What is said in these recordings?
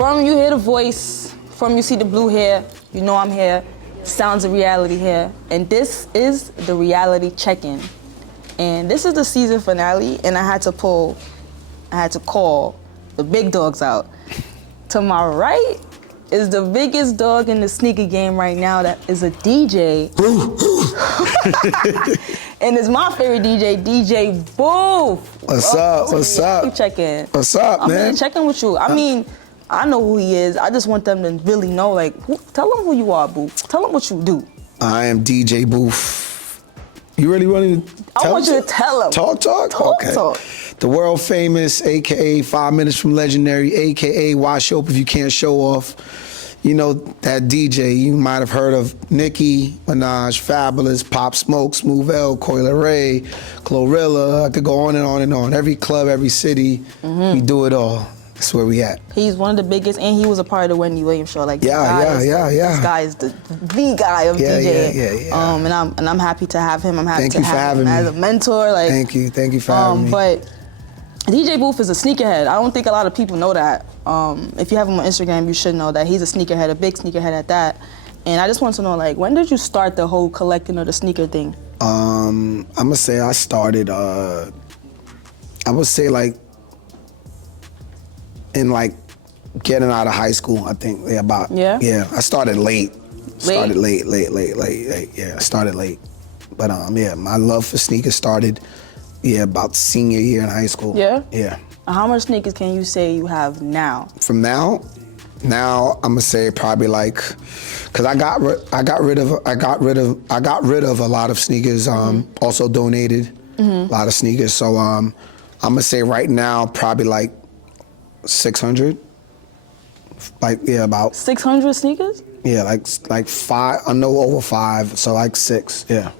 From you hear the voice, from you see the blue hair, you know I'm here. Sounds of reality here. And this is the reality check-in. And this is the season finale, and I had to call the big dogs out. To my right is the biggest dog in the sneaker game right now that is a DJ. And it's my favorite DJ, DJ Boof. What's up? What's up? Check-in. What's up, man? I'm checking with you. I mean, I know who he is. I just want them to really know, like, tell them who you are, Boof. Tell them what you do. I am DJ Boof. You really want to tell I want you to tell them. Talk? Okay. The world famous, AKA 5 Minutes from Legendary, AKA Why Show Up If You Can't Show Off. You know, that DJ, you might have heard of Nicki Minaj, Fabulous, Pop Smoke, Smooth L, Coil Ray, Glorilla. I could go on and on and on. Every club, every city, we do it all. That's where we at. He's one of the biggest, and he was a part of the Wendy Williams show. Like, yeah. This guy is the guy of DJing. Yeah. And I'm happy to have him. I'm happy to have him as a mentor. Like, thank you for having me. But DJ Boof is a sneakerhead. I don't think a lot of people know that. If you have him on Instagram, you should know that he's a sneakerhead, a big sneakerhead at that. And I just want to know, like, when did you start the whole collecting of the sneaker thing? I'm gonna say I started. I would say like in like getting out of high school. I think I started late. Started late. Yeah, I started late. But my love for sneakers started about senior year in high school. Yeah. How much sneakers can you say you have now? From now I'm gonna say probably like, cause I got rid of a lot of sneakers. Also donated a lot of sneakers. So I'm gonna say right now probably like 600. Like about 600 sneakers. Yeah, like 5. I know over 5. So like 6. Yeah.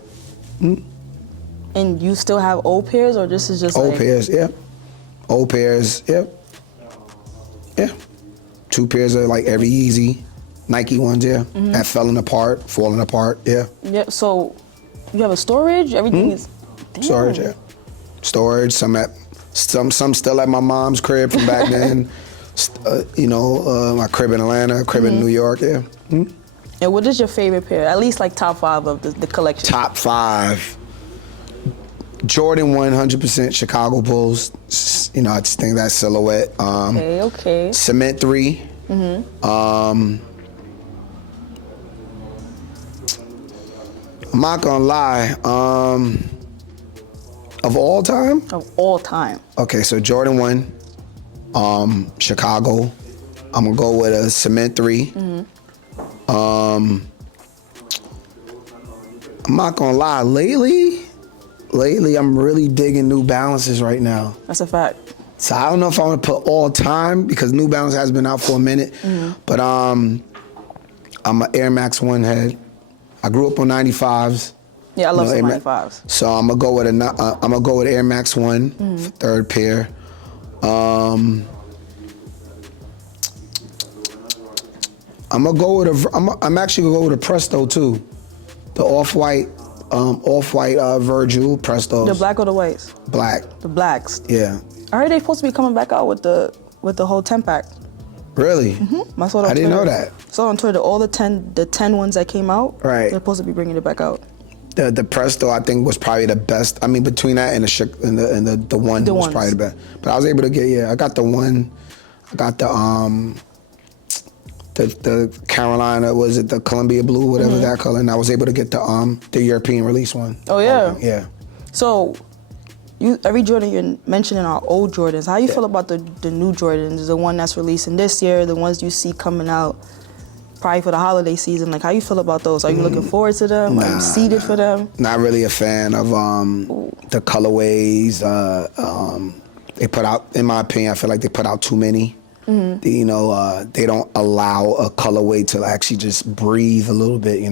And you still have old pairs, or this is just old pairs? Yeah. Old pairs. Yep. Yeah. 2 pairs of like every Yeezy, Nike ones. Yeah. That falling apart. Yeah. Yeah. So you have a storage. Everything is. Damn. Storage. Yeah. Storage. Some still at my mom's crib from back then. My crib in Atlanta, crib in New York. Yeah. And what is your favorite pair? At least like top 5 of the collection. Top 5. Jordan 100% Chicago Bulls. I just think that silhouette. Okay. Cement 3. I'm not gonna lie. Of all time? Of all time. Okay, so Jordan 1, Chicago. I'm gonna go with a Cement 3. I'm not gonna lie. Lately, I'm really digging New Balances right now. That's a fact. So I don't know if I want to put all time because New Balance has been out for a minute. But I'm an Air Max 1 head. I grew up on 95s. Yeah, I love some 95s. So I'm gonna go with Air Max 1 for 3rd pair. I'm actually gonna go with a Presto too, the off-white Virgil Prestos. The black or the whites? Black. The blacks. Yeah. I heard they're supposed to be coming back out with the whole 10-pack. Really? I didn't know that. Saw on Twitter all the 10 ones that came out. Right. They're supposed to be bringing it back out. The Presto I think was probably the best. I mean, between that and the one was probably the best. But I was able to get I got the one. I got the Carolina, was it the Columbia Blue, whatever that color, and I was able to get the European release one. Oh yeah. Yeah. So, every Jordan you're mentioning are old Jordans. How you feel about the new Jordans, the one that's releasing this year, the ones you see coming out probably for the holiday season? Like, how you feel about those? Are you looking forward to them? Are you excited for them? Not really a fan of the colorways. They put out, in my opinion, I feel like they put out too many. They don't allow a colorway to actually just breathe a little bit,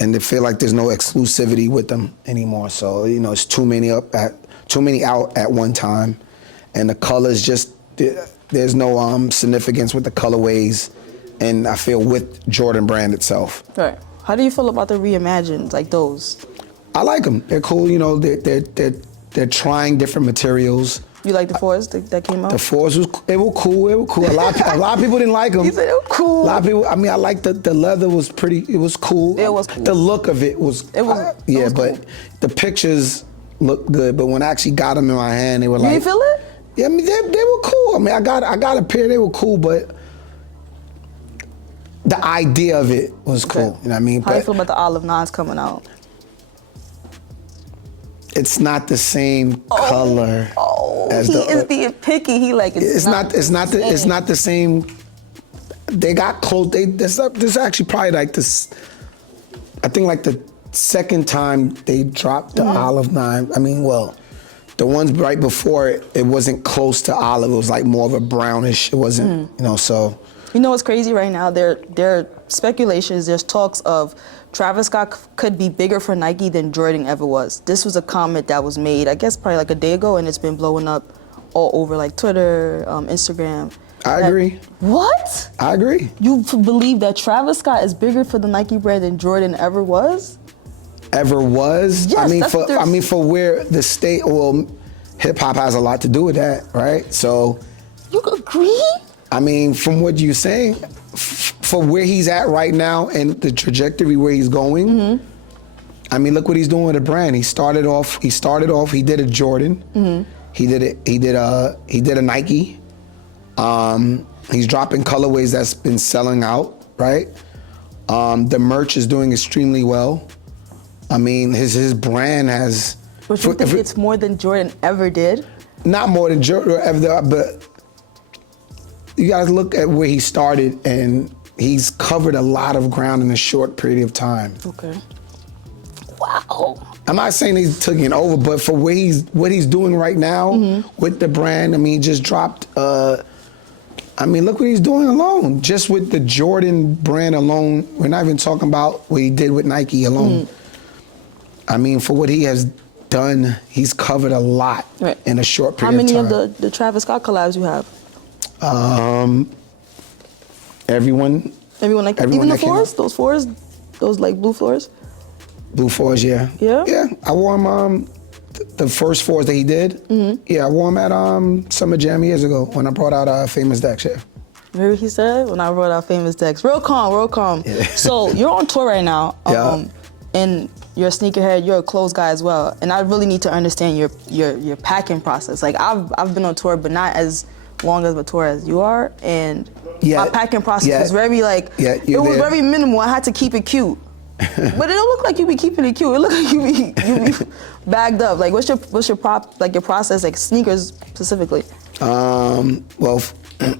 and they feel like there's no exclusivity with them anymore. So it's too many out at one time, and the colors just there's no significance with the colorways, and I feel with Jordan brand itself. Right. How do you feel about the reimagined, like those? I like them. They're cool. They're trying different materials. You like the fours that came out? The fours was cool. A lot of people didn't like them. You said it was cool. A lot of people. I mean, I like the leather was pretty. It was cool. It was cool. The look of it was. Yeah, but cool. The pictures looked good. But when I actually got them in my hand, they were like. You didn't feel it? Yeah, I mean they were cool. I mean, I got a pair. They were cool, but the idea of it was cool. Okay. You know what I mean? How do you feel about the Olive 9s coming out? It's not the same color. As he is being picky. He like it's not the same. They got close. This is actually probably like this. I think like the second time they dropped the Olive 9. I mean, well, the ones right before it wasn't close to olive. It was like more of a brownish. It wasn't, you know. So. You know what's crazy right now? There are speculations. There's talks of Travis Scott could be bigger for Nike than Jordan ever was. This was a comment that was made, I guess, probably like a day ago, and it's been blowing up all over like Twitter, Instagram. I agree. What? I agree. You believe that Travis Scott is bigger for the Nike brand than Jordan ever was? Ever was? Yes, I mean, for where the state, well, hip hop has a lot to do with that, right? So. You agree? I mean, from what you're saying, for where he's at right now and the trajectory where he's going, I mean, look what he's doing with the brand. He started off. He did a Jordan. He did a Nike. He's dropping colorways that's been selling out, right? The merch is doing extremely well. I mean, his brand has. But you think it's more than Jordan ever did? Not more than Jordan ever, but. You guys look at where he started, and he's covered a lot of ground in a short period of time. Okay. Wow. I'm not saying he's taking over, but for what he's doing right now with the brand, I mean, he just dropped. I mean, look what he's doing alone. Just with the Jordan brand alone, we're not even talking about what he did with Nike alone. I mean, for what he has done, he's covered a lot in a short period of time. How many of the Travis Scott collabs you have? Everyone like even the fours, those fours, those like blue fours. Blue fours, yeah. Yeah. Yeah, I wore them. The first fours that he did. Yeah, I wore them at Summer Jam years ago when I brought out Famous Dex. Yeah. Remember he said when I brought out Famous Dex. Real calm. Yeah. So you're on tour right now. And you're a sneakerhead. You're a clothes guy as well. And I really need to understand your packing process. Like I've been on tour, but not as long as a tour as you are, and my packing process was very it was very minimal. I had to keep it cute, but it don't look like you be keeping it cute. It look like you be bagged up. Like what's your process, like sneakers specifically? Well,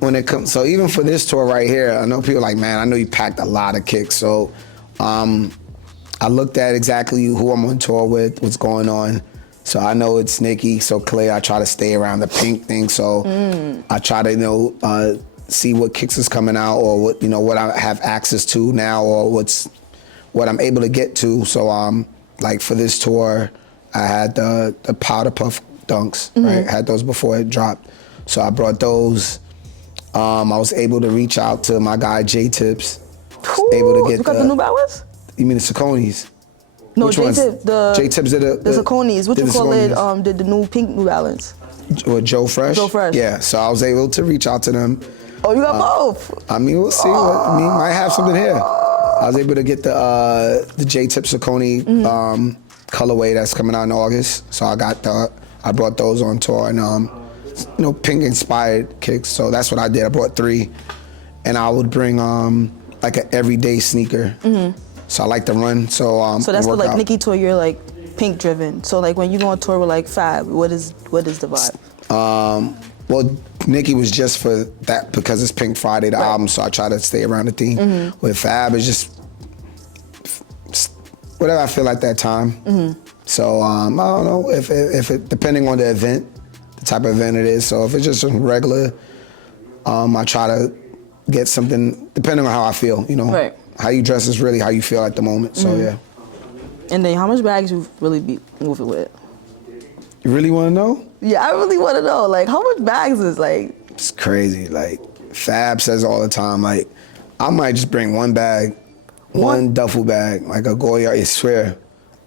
when it comes, so even for this tour right here, I know people are like, man, I know you packed a lot of kicks. So I looked at exactly who I'm on tour with, what's going on. So I know it's Nicki, so clear. I try to stay around the pink thing. So I try to, see what kicks is coming out, or what I have access to now, or what I'm able to get to. So like for this tour, I had the powder puff dunks, right? I had those before it dropped. So I brought those. I was able to reach out to my guy J Tips. Able to get you got the New Balance? You mean the Sauconys? No, J-Tips did the Sauconys. What you call it? Did the new pink New Balance? With Joe Fresh? Joe Fresh. Yeah, so I was able to reach out to them. Oh, you got both? I mean, we'll see. I mean, might have something here. I was able to get the J-Tip Saucony colorway that's coming out in August. So I brought those on tour, and pink inspired kicks. So that's what I did. I brought 3, and I would bring like an everyday sneaker. So I like to run. So that's the Nicki tour. You're like pink driven. So like when you go on tour with like Fab, what is the vibe? Well, Nicki was just for that because it's Pink Friday, the album. So I try to stay around the theme. With Fab, it's just whatever I feel like that time. So I don't know if it depending on the event, the type of event it is. So if it's just regular, I try to get something depending on how I feel. Right. How you dress is really how you feel at the moment. So yeah. And then how much bags you really be moving with? You really want to know? Yeah, I really want to know. Like how much bags is like? It's crazy. Like Fab says all the time. Like I might just bring one bag, one duffel bag, like a Goya. I swear.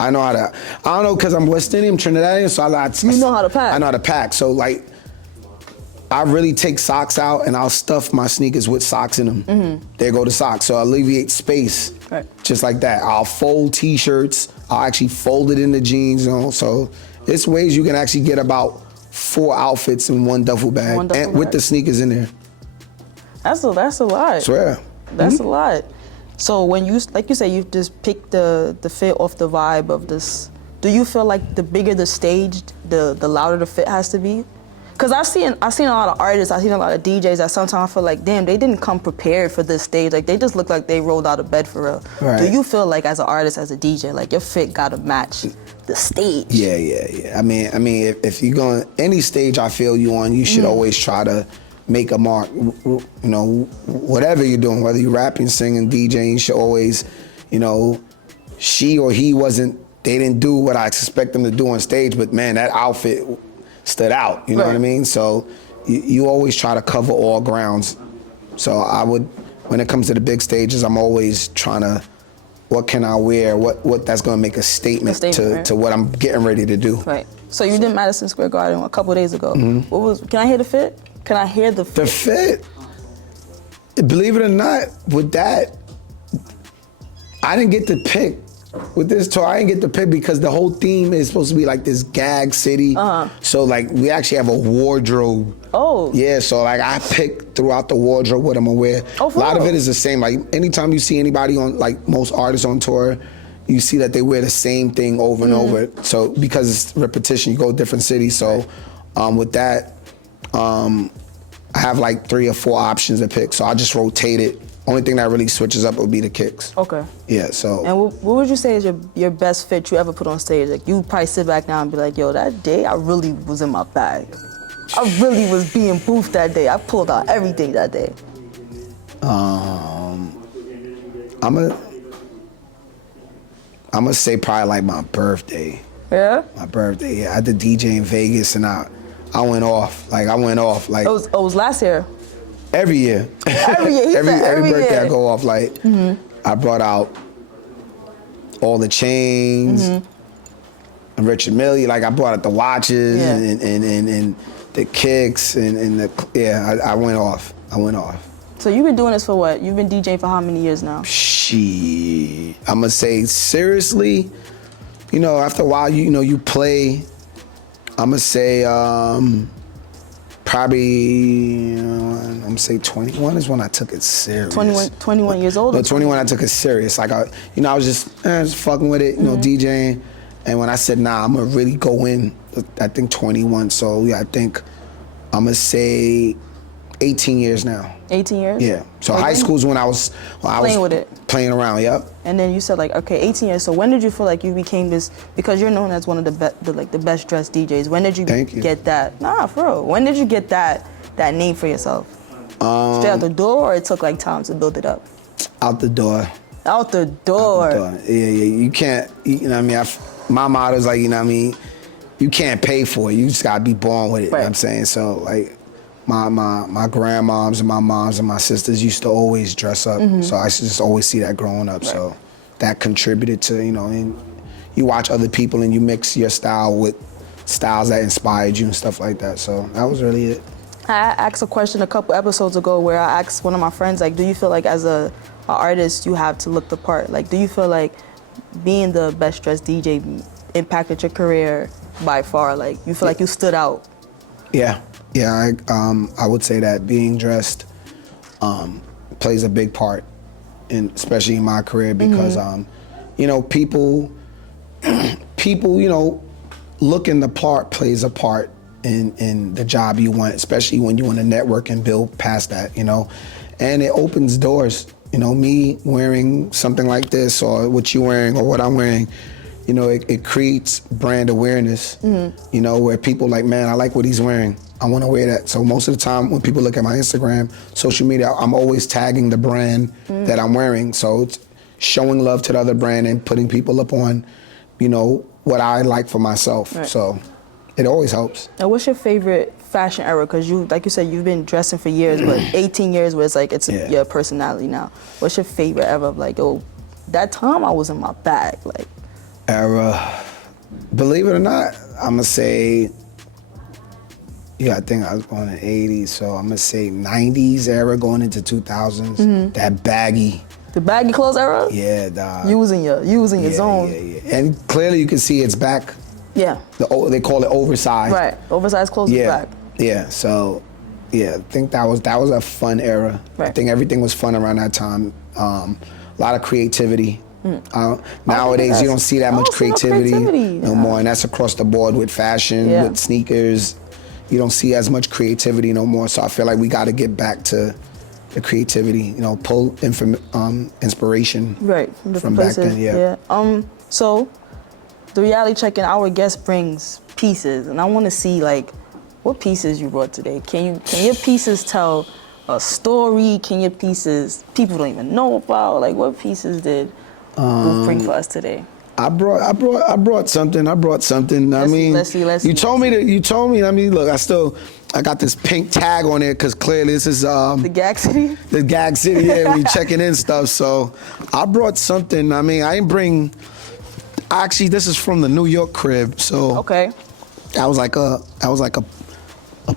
I know how to. I don't know because I'm West Indian, Trinidadian, so I know how to pack. I know how to pack. So like, I really take socks out and I'll stuff my sneakers with socks in them. There go the socks. So I alleviate space. Right. Just like that. I'll fold t-shirts. I'll actually fold it in the jeans. You know? So it's ways you can actually get about 4 outfits in one duffel bag, with the sneakers in there. That's a lot. I swear. That's a lot. So when you, like you say, you just pick the fit off the vibe of this. Do you feel like the bigger the stage, the louder the fit has to be? Cause I've seen a lot of artists, I've seen a lot of DJs that sometimes I feel like, damn, they didn't come prepared for this stage. Like they just look like they rolled out of bed for real. Right. Do you feel like as an artist, as a DJ, like your fit gotta match the stage? Yeah. I mean, if you're going any stage I feel you on, you should always try to make a mark. You know, whatever you're doing, whether you're rapping, singing, DJing, you should always, you know, she or he they didn't do what I expect them to do on stage, but man, that outfit stood out, you know what I mean? So you always try to cover all grounds. So I would, when it comes to the big stages, I'm always trying to, what can I wear? What that's gonna make a statement to what I'm getting ready to do. Right. So you did Madison Square Garden a couple of days ago. Can I hear the fit? Can I hear the fit? The fit, believe it or not, with that, I didn't get to pick. With this tour, I didn't get to pick because the whole theme is supposed to be like this gag city. So like we actually have a wardrobe. Oh. Yeah, so like I pick throughout the wardrobe what I'm gonna wear. Oh, a lot of it is the same. Like anytime you see anybody on, like most artists on tour, you see that they wear the same thing over and over. So because it's repetition, you go to different cities. So with that, I have like 3 or 4 options to pick. So I just rotate it. Only thing that really switches up would be the kicks. Okay. Yeah, so. And what would you say is your best fit you ever put on stage? Like you probably sit back now and be like, yo, that day I really was in my bag. I really was being Boof that day. I pulled out everything that day. I'ma say probably like my birthday. Yeah? My birthday, yeah. I did DJ in Vegas and I went off. Like I went off. Like it was last year. Every year. Every year. every birthday year. I go off. Like I brought out all the chains and Richard Mille. Like I brought out the watches and the kicks and I went off. So you've been doing this for what? You've been DJing for how many years now? I'm gonna say seriously, you know, after a while, you play. I'm gonna say probably, I'm gonna say 21 is when I took it serious. 21 years old? No, 21 I took it serious. Like I was just fucking with it, you know, DJing. And when I said, nah, I'm gonna really go in, I think 21. So yeah, I think I'm gonna say 18 years now. 18 years? Yeah. So high school's when I was playing with it. Playing around, yep. And then you said like, okay, 18 years. So when did you feel like you became this, because you're known as one of the best dressed DJs. When did you get that? Nah, for real. When did you get that name for yourself? Straight out the door, or it took like time to build it up? Out the door. Out the door. Yeah. You can't, you know what I mean? My motto is like, you know what I mean? You can't pay for it. You just gotta be born with it. Right. You know what I'm saying? So like, my grandmoms and my moms and my sisters used to always dress up. So I just always see that growing up. Right. So that contributed to, you know, and you watch other people and you mix your style with styles that inspired you and stuff like that. So that was really it. I asked a question a couple episodes ago where I asked one of my friends, like, do you feel like as an artist you have to look the part? Like, do you feel like being the best dressed DJ impacted your career by far? Like, you feel like you stood out? Yeah, I would say that being dressed plays a big part, especially in my career, because you know, people, you know, looking the part plays a part in the job you want, especially when you want to network and build past that, you know, and it opens doors. You know, me wearing something like this, or what you wearing, or what I'm wearing, you know, it creates brand awareness, you know, where people like, man, I like what he's wearing. I want to wear that. So most of the time when people look at my Instagram, social media, I'm always tagging the brand that I'm wearing. So it's showing love to the other brand and putting people up on, you know, what I like for myself. Right. So it always helps. Now, what's your favorite fashion era? Because you, like you said, you've been dressing for years, but 18 years where it's like, it's your personality now. What's your favorite ever of like, yo, that time I was in my bag, like? Era, believe it or not, I'm gonna say Yeah, I think I was born in the 80s, so I'm gonna say 90s era going into 2000s. That baggy. The baggy clothes era? Yeah, dog. Using your zone. Yeah. And clearly you can see it's back. Yeah. They call it oversized. Right. Oversized clothes is back. Yeah. So, yeah, I think that was a fun era. Right. I think everything was fun around that time. A lot of creativity. Nowadays, you don't see that much creativity no more, and that's across the board with fashion, with sneakers. You don't see as much creativity no more. So I feel like we got to get back to the creativity. Pull inspiration from back then. Yeah. So the reality check-in, our guest brings pieces, and I want to see like what pieces you brought today. Can your pieces tell a story? Can your pieces people don't even know about? Like what pieces did Boof bring for us today? I brought something. Let's see. You told me. I mean, look, I got this pink tag on it because clearly this is the Gag City. The Gag City, yeah. We checking in stuff. So I brought something. I mean, I didn't bring. Actually, this is from the New York crib. So okay. That was like a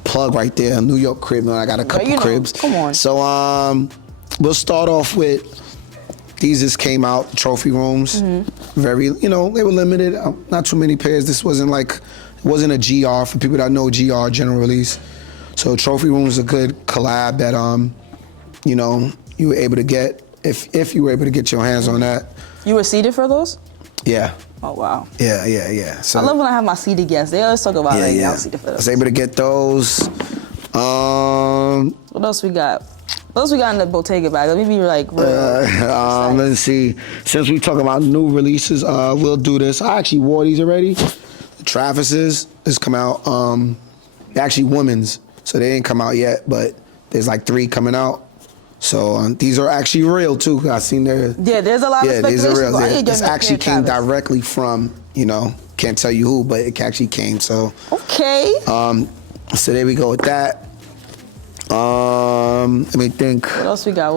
plug right there. A New York crib. And I got a couple cribs. Come on. So we'll start off with. These just came out, trophy rooms. Very, they were limited. Not too many pairs. This wasn't a GR for people that know GR, general release. So trophy rooms is a good collab that you were able to get if you were able to get your hands on that. You were seated for those? Yeah. Oh wow. Yeah. So I love when I have my seated guests. They always talk about I was seated for those. I was able to get those. What else we got? What else we got in the Bottega bag? Let me be like real. Let's see. Since we talking about new releases, we'll do this. I actually wore these already. Travis's has come out. They're actually women's, so they didn't come out yet, but there's like 3 coming out. So these are actually real too. I seen their. Yeah, there's a lot of speculation. These are real. This actually came directly from, can't tell you who, but it actually came. So. Okay. So there we go with that. Let me think. What else we got?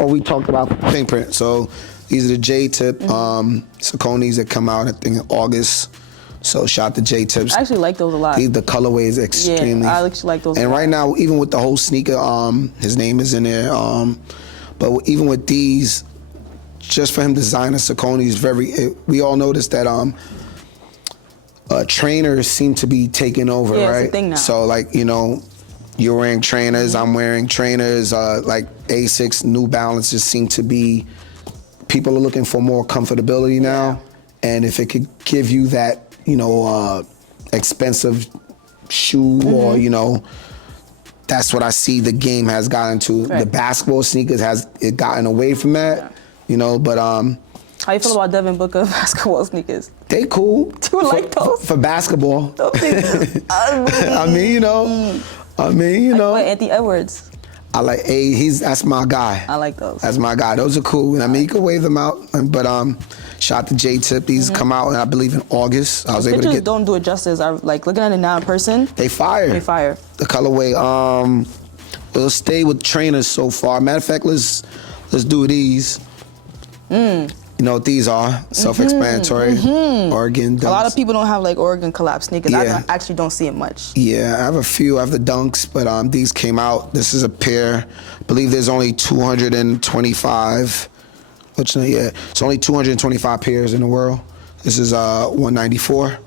We talked about Pinkprint. So these are the J-tip Sauconys that come out, I think, in August. So shout out to J-tips. I actually like those a lot. The colorway is extremely. Yeah, I actually like those. And right now, even with the whole sneaker, his name is in there. But even with these, just for him designing Saucony we all noticed that trainers seem to be taking over, right? It's a thing now. So like, you're wearing trainers, I'm wearing trainers, like Asics, New Balances seem to be, people are looking for more comfortability now. And if it could give you that, expensive shoe or, that's what I see the game has gotten to. Right. The basketball sneakers has gotten away from that, but how you feel about Devin Booker basketball sneakers? They cool. Do you like those? For basketball. I mean, Like Anthony Edwards. I like that's my guy. I like those. That's my guy. Those are cool. And you can wave them out. But shout out to J-Tip. These come out, I believe, in August. I was able to get. Don't do it justice. I like looking at it now in person. They fire. The colorway. We'll stay with trainers so far. Matter of fact, let's do these. You know what these are? Self-explanatory. Oregon Dunks. A lot of people don't have like Oregon collab sneakers. I actually don't see it much. Yeah, I have a few. I have the Dunks, but these came out. This is a pair. I believe there's only 225. It's only 225 pairs in the world. This is 194.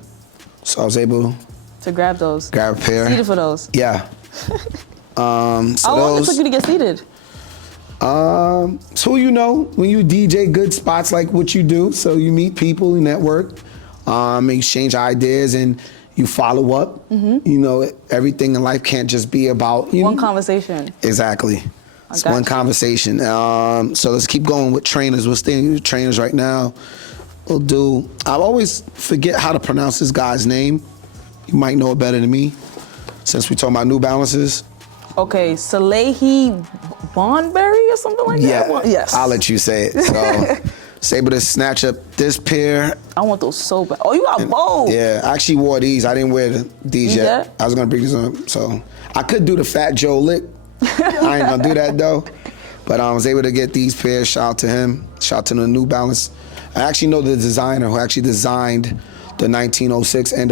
So I was able to grab those. Grab a pair. Seated for those. Yeah. How long it took you to get seated? So when you DJ good spots like what you do, so you meet people, you network, exchange ideas, and you follow up. Everything in life can't just be about one conversation. Exactly. It's one conversation. So let's keep going with trainers. We're staying with trainers right now. I'll always forget how to pronounce this guy's name. You might know it better than me, since we're talking about New Balances. Okay, Salehi Bondberry or something like that? Yeah, yes. I'll let you say it. So, was able to snatch up this pair. I want those so bad. Oh, you got both. Yeah, I actually wore these. I didn't wear these yet. I was going to bring these on. So, I could do the Fat Joe lick. I ain't going to do that, though. But I was able to get these pairs. Shout out to him. Shout out to the New Balance. I actually know the designer who actually designed the 1906 and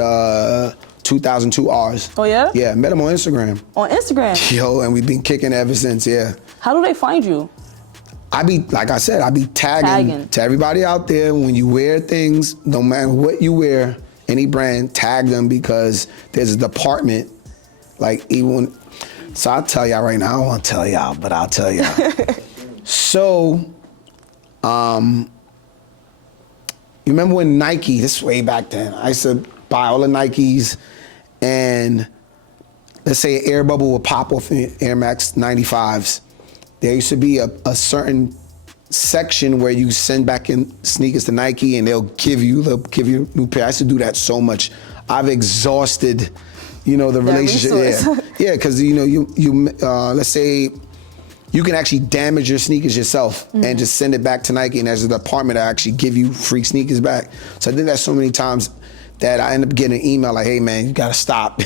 2002 R's. Oh, yeah? Yeah, met him on Instagram. On Instagram? Yo, and we've been kicking ever since, yeah. How do they find you? I be tagging to everybody out there. When you wear things, no matter what you wear, any brand, tag them, because there's a department, like even, so I'll tell y'all right now, I don't want to tell y'all, but I'll tell y'all. So, you remember when Nike, this is way back then, I used to buy all the Nikes, and let's say an air bubble would pop off in Air Max 95s. There used to be a certain section where you send back in sneakers to Nike and they'll give you a new pair. I used to do that so much. I've exhausted, the relationship. Resource. Yeah, because let's say you can actually damage your sneakers yourself and just send it back to Nike, and there's a department that actually give you free sneakers back. So I did that so many times that I end up getting an email like, hey man, you gotta stop.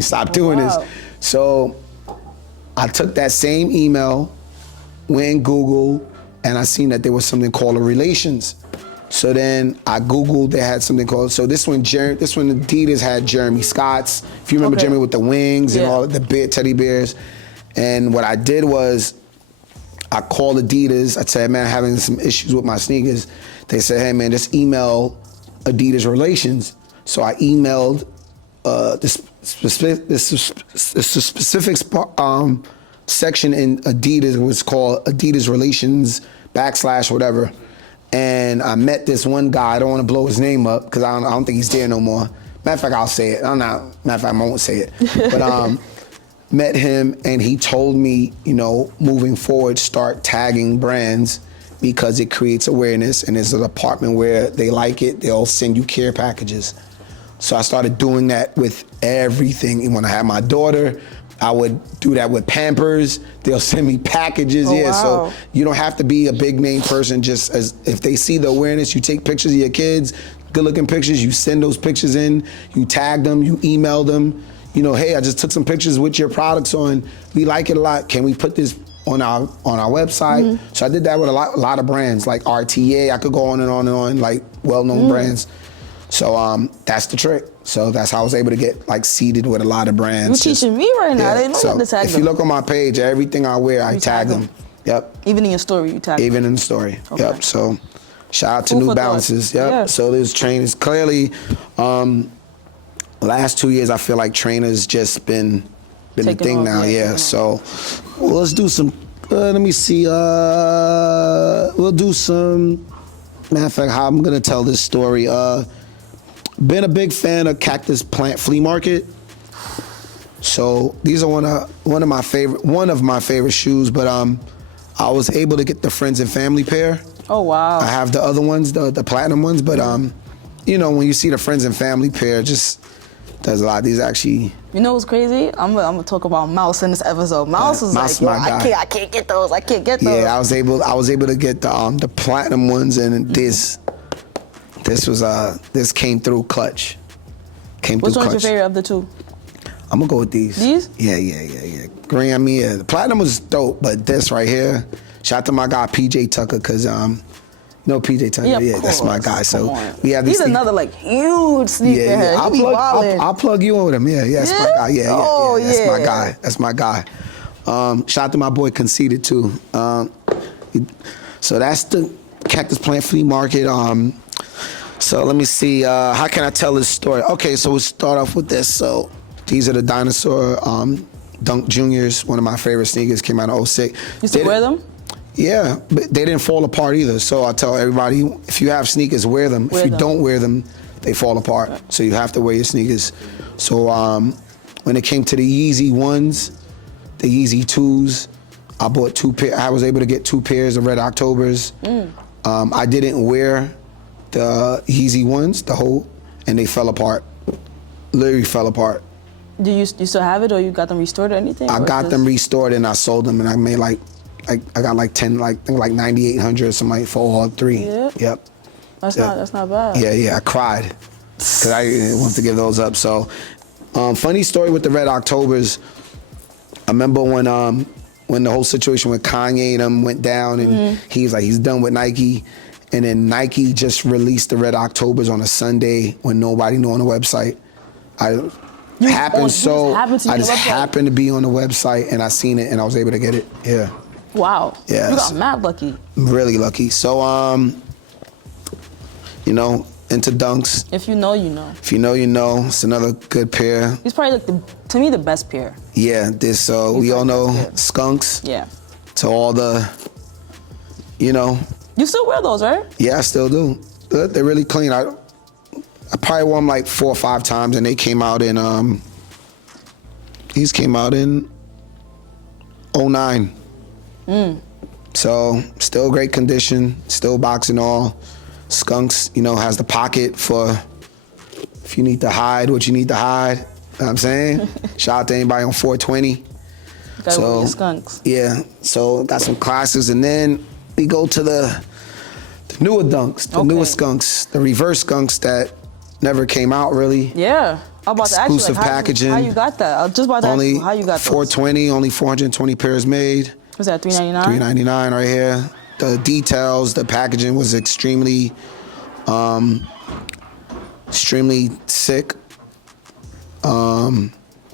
Stop doing this. So I took that same email, went in Google, and I seen that there was something called a relations. So then I Googled, they had something called, so this one Adidas had Jeremy Scott's. If you remember Jeremy with the wings and all the teddy bears. And what I did was, I called Adidas. I said, man, I'm having some issues with my sneakers. They said, hey man, just email Adidas relations. So I emailed the specific section in Adidas. It was called Adidas Relations / whatever. And I met this one guy. I don't want to blow his name up because I don't think he's there no more. Matter of fact, I'll say it. Matter of fact, I won't say it. But met him, and he told me, moving forward, start tagging brands because it creates awareness, and there's a department where they like it. They'll send you care packages. So I started doing that with everything. And when I had my daughter, I would do that with Pampers. They'll send me packages. Wow. So you don't have to be a big name person. Just as if they see the awareness, you take pictures of your kids, good looking pictures, you send those pictures in, you tag them, you email them. Hey, I just took some pictures with your products on. We like it a lot. Can we put this on our website? So I did that with a lot of brands like RTA. I could go on and on and on, like well-known brands. So that's the trick. So that's how I was able to get seated with a lot of brands. You're teaching me right now. I didn't know how to tag them. If you look on my page, everything I wear, I tag them. Yep. Even in your story, you tag them. Even in the story. Okay. Yep. So shout out to New Balances. Yep. Yeah. So there's trainers. Clearly, last 2 years, I feel like trainers just been the thing now. Yeah. So let's do some. Let me see. We'll do some. Matter of fact, how I'm gonna tell this story. Been a big fan of Cactus Plant Flea Market. So these are one of my favorite shoes. But I was able to get the Friends and Family pair. Oh wow! I have the other ones, the platinum ones. But when you see the Friends and Family pair, just there's a lot. These actually. You know what's crazy? I'm gonna talk about Mouse in this episode. Mouse is like, I can't get those. I can't get those. Yeah, I was able to get the platinum ones, and this came through clutch. Which one's your favorite of the two? I'm gonna go with these. These? Yeah. Grammy. Yeah. The platinum was dope, but this right here. Shout out to my guy PJ Tucker, cause PJ Tucker. Yeah, that's my guy. So we have these. He's another huge sneakerhead. I'll plug you in with him. Yeah, that's my guy. Yeah. That's my guy. Shout out to my boy Conceited too. So that's the Cactus Plant Flea Market. So let me see. How can I tell this story? Okay, so we'll start off with this. So these are the Dinosaur Dunk Juniors. One of my favorite sneakers. Came out in 06. You still wear them? Yeah, but they didn't fall apart either. So I tell everybody, if you have sneakers, wear them. If you don't wear them, they fall apart. Right. So you have to wear your sneakers. So when it came to the Yeezy 1s, the Yeezy 2s, I bought 2 pairs. I was able to get 2 pairs of Red Octobers. I didn't wear the Yeezy 1s, and they fell apart. Literally fell apart. Do you still have it, or you got them restored or anything? I got them restored, and I sold them, and I made I got 9,800 or something for all 3. Yeah. Yep. That's not bad. Yeah. I cried because I didn't want to give those up. So, funny story with the Red Octobers. I remember when the whole situation with Kanye and them went down, and he was like, he's done with Nike. And then Nike just released the Red Octobers on a Sunday when nobody knew on the website. happened so. I just happened to be on the website and I seen it and I was able to get it. Yeah. Wow. Yeah. You got mad lucky. Really lucky. So you know, into dunks. If you know, you know. If you know, you know. It's another good pair. He's probably like to me the best pair. Yeah. This we all know skunks. Yeah. To all the, you know. You still wear those, right? Yeah, I still do. They're really clean. I probably wore them like 4 or 5 times, and they came out in these came out in 09. So still great condition, still boxing all. Skunks, you know, has the pocket for if you need to hide what you need to hide. You know what I'm saying? Shout out to anybody on 420. Gotta wear your skunks. Yeah, so got some classics, and then we go to the newer dunks, the newer skunks, the reverse skunks that never came out really. Yeah. I'm about to ask you, exclusive packaging. How you got that? I was just about to ask you how you got those. 420, only 420 pairs made. Was that $3.99? $3.99 right here. The details, the packaging was extremely sick.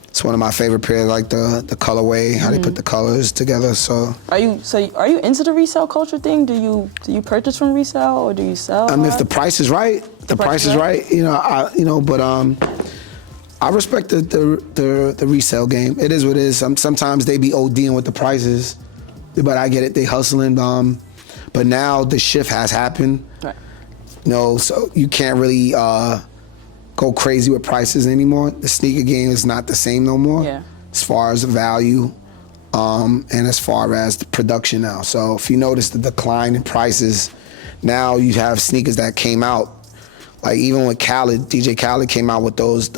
It's one of my favorite pairs, like the colorway, how they put the colors together. So are you into the resale culture thing? Do you purchase from resale or do you sell? If the price is right, the price is right. You know, but I respect the resale game. It is what it is. Sometimes they be ODing with the prices, but I get it. They hustling. But now the shift has happened. Right. You know, so you can't really go crazy with prices anymore. The sneaker game is not the same no more. Yeah. As far as the value, and as far as the production now. So if you notice the decline in prices, now you have sneakers that came out. Like even with Khaled, DJ Khaled came out with those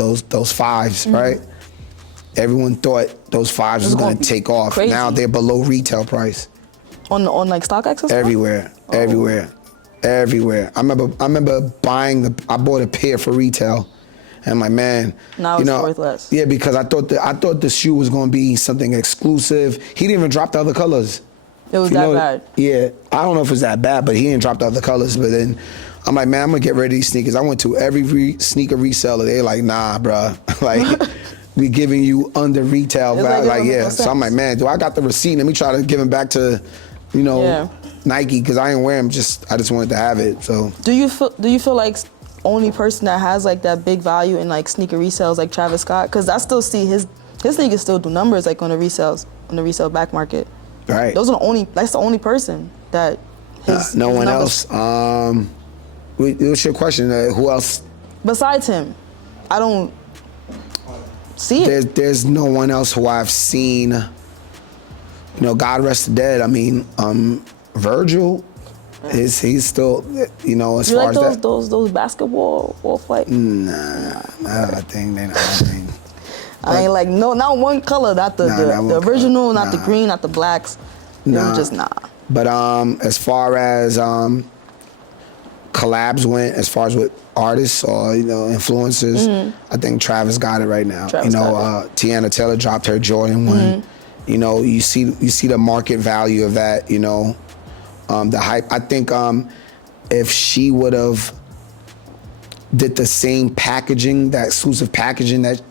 fives, right? Everyone thought those fives was gonna take off. Crazy. Now they're below retail price. On like StockX and stuff? Everywhere. I remember buying I bought a pair for retail, and my man, now it's worth less. Yeah, because I thought the shoe was gonna be something exclusive. He didn't even drop the other colors. It was that bad. Yeah, I don't know if it's that bad, but he didn't drop the other colors. But then I'm like, man, I'm gonna get rid of these sneakers. I went to every sneaker reseller. They're like, nah, bruh. Like, we giving you under retail value. Like, yeah. So I'm like, man, do I got the receipt? Let me try to give them back to, you know, Nike, because I ain't wear them. I just wanted to have it. So. Do you feel like only person that has like that big value in like sneaker resales like Travis Scott? Because I still see his sneakers still do numbers like on the resale back market. Right. That's the only person that no one else. What's your question? Who else? Besides him, I don't see it. There's no one else who I've seen. You know, God rest the dead. I mean, Virgil, he's still, you know, as far as that. those basketball fight? Nah, not a thing. They're not a thing. I ain't like not one color, not the original, not the green, not the blacks. It was just nah. But as far as collabs went, as far as with artists or influencers, I think Travis got it right now. Tiana Taylor dropped her Jordan 1. You know, you see the market value of that. You know, the hype. I think if she would have did the same packaging, that exclusive packaging that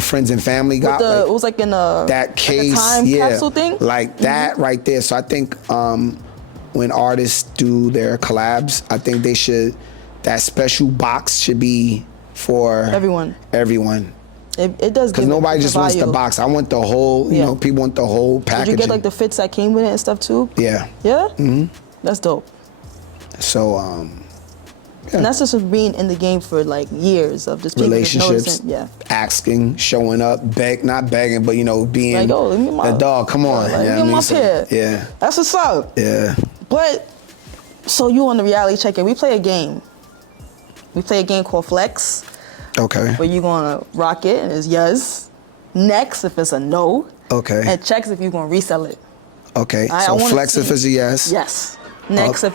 friends and family got. It was like in that case, like a time capsule thing? Like that right there. So I think when artists do their collabs, I think that special box should be for everyone. It does, because nobody just wants the box. I want the whole. People want the whole packaging. Did you get like the fits that came with it and stuff too? Yeah. Yeah. That's dope. So. And that's just from being in the game for like years of just relationships, asking, showing up, not begging, but being like, oh, let me my, the dog. Come on, like, get my pair. Yeah, that's what's up. Yeah. But so you on the reality check-in? We play a game. We play a game called Flex. Okay. Where you gonna rock it and it's yes. Next if it's a no. Okay. And checks if you gonna resell it. Okay. So flex if it's a yes. Yes. Next if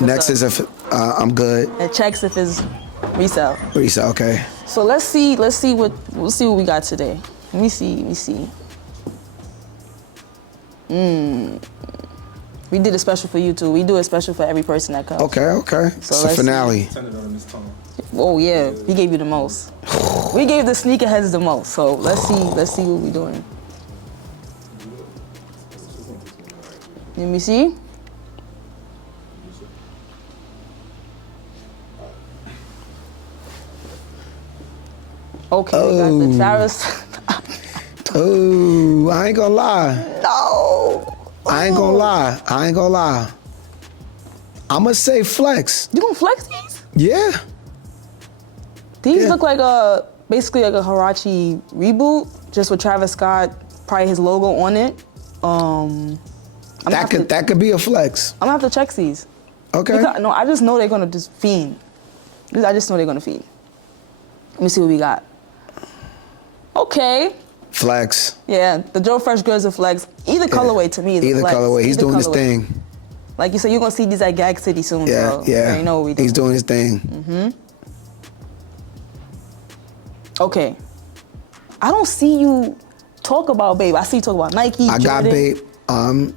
I'm good. And checks if it's resell. Resell, okay. So let's see what we got today. Let me see. We did a special for you too. We do a special for every person that comes. Okay. So it's a finale. Oh yeah, we gave you the most. We gave the sneakerheads the most. So let's see what we're doing. Let me see. Okay, we got the Travis. Oh, I ain't gonna lie. No. I ain't gonna lie. I'ma say flex. You gonna flex these? Yeah. These look like basically like a Huarache reboot, just with Travis Scott, probably his logo on it. That could be a flex. I'm gonna have to check these. Okay. No, I just know they're gonna just fiend. I just know they're gonna fiend. Let me see what we got. Okay. Flex. Yeah, the Joe Fresh Goods are flex. Either colorway to me is Either a flex. colorway. He's doing his thing. Like you said, you're gonna see these at Gag City soon. Yeah, so yeah. You know what we do. He's doing his thing. Mm-hmm. Okay. I don't see you talk about Babe. I see you talk about Nike. I got Babe.